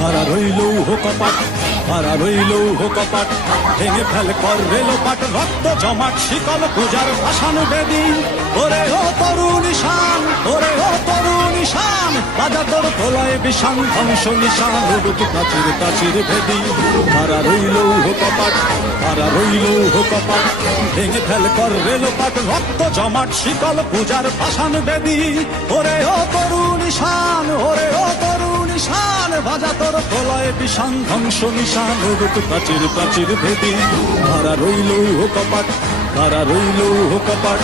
হারা রইল কপাট, হারা রইল কপাট, ভেঙে ফেল কর রেলোপাট, রক্ত জমাট শিকল পূজার ভাসান বেদি। ওরে ও তরুণ ঈশান, ওরে ও তরুণ ঈশান, বাজা তোর প্রলয় বিষান ধ্বংস নিশান, উড়ুক প্রাচীর প্রাচীর ভেদি। হারা রইল কপাট, হারা রইল কপাট, ভেঙে ফেল কর রেলোপাট, রক্ত জমাট শিকল পূজার ভাসান বেদি। ওরে ও তরুণ ঈশান, ওরে ও তরুণ ঈশান, বাজা তোর প্রলয় বিষান ধ্বংস নিশান, উড়ুক প্রাচীর প্রাচীর ভেদি। হারা রইল কপাট, হারা রইল কপাট।